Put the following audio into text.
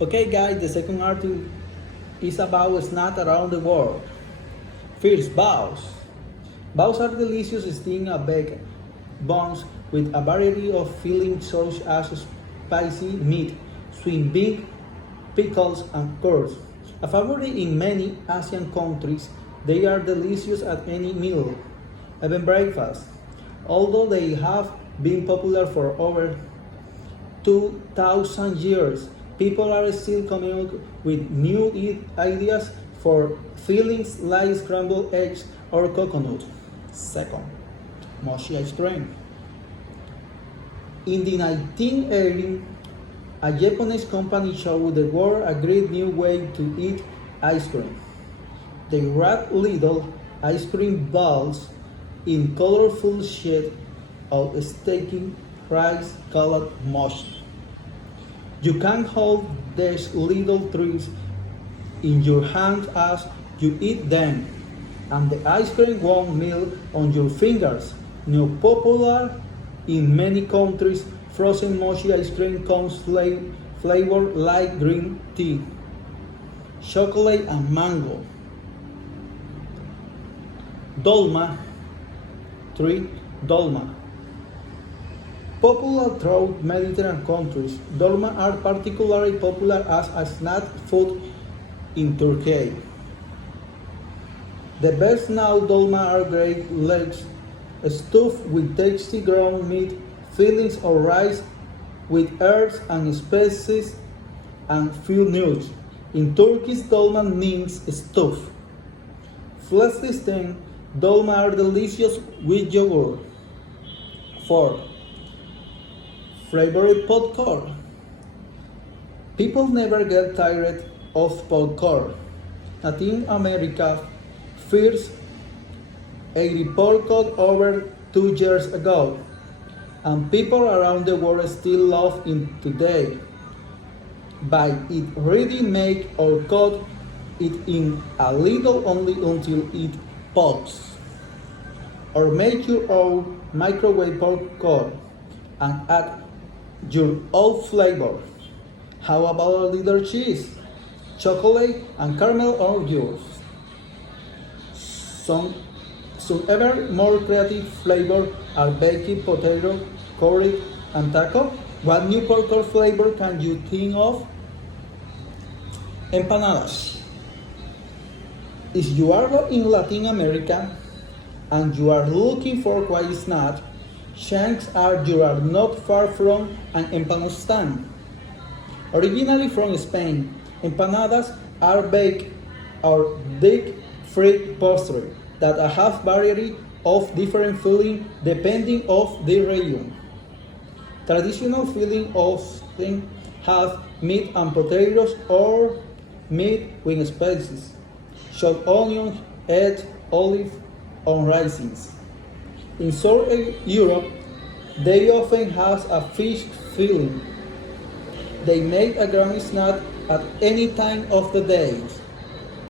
Okay guys, the second article is about snacks around the world. First, bows. Bows are delicious steamed and baked buns with a variety of fillings such as spicy meat, sweet bean, pickles, and curds. A favorite in many Asian countries, they are delicious at any meal, even breakfast. Although they have been popular for over 2,000 years, people are still coming up with new ideas for fillings like scrambled eggs or coconut. Second, mochi ice cream. In the 1980s, a Japanese company showed the world a great new way to eat ice cream. They wrapped little ice cream balls in colorful sheets of sticky rice-colored mochi. You can hold these little trees in your hand as you eat them, and the ice cream won't melt on your fingers. Now popular in many countries, frozen mochi ice cream comes flavored like green tea, chocolate, and mango. Dolma 3. Dolma. Popular throughout Mediterranean countries, dolma are particularly popular as a snack food in Turkey. The best known dolma are great legs stuffed with tasty ground meat, fillings of rice with herbs and spices, and few nuts. In Turkish, dolma means stuff. Fleshy steamed dolma are delicious with yogurt. 4. Flavored popcorn. People never get tired of popcorn. Latin America first ate popcorn over 2 years ago, and people around the world still love it today. Buy it ready made or cut it in a little only until it pops. Or make your own microwave popcorn and add your own flavor. How about a little cheese, chocolate, and caramel on yours? Some ever more creative flavors are baked potato, curry, and taco. What new popcorn flavor can you think of? Empanadas. If you are in Latin America and you are looking for quiet snack, chances are you are not far from an empanada stand. Originally from Spain, empanadas are baked or deep fried pastry that have variety of different filling depending of the region. Traditional filling often have meat and potatoes or meat with spices, chopped onions, eggs, olive, or raisins. In Southern Europe, they often have a fish filling. They make a great snack at any time of the day.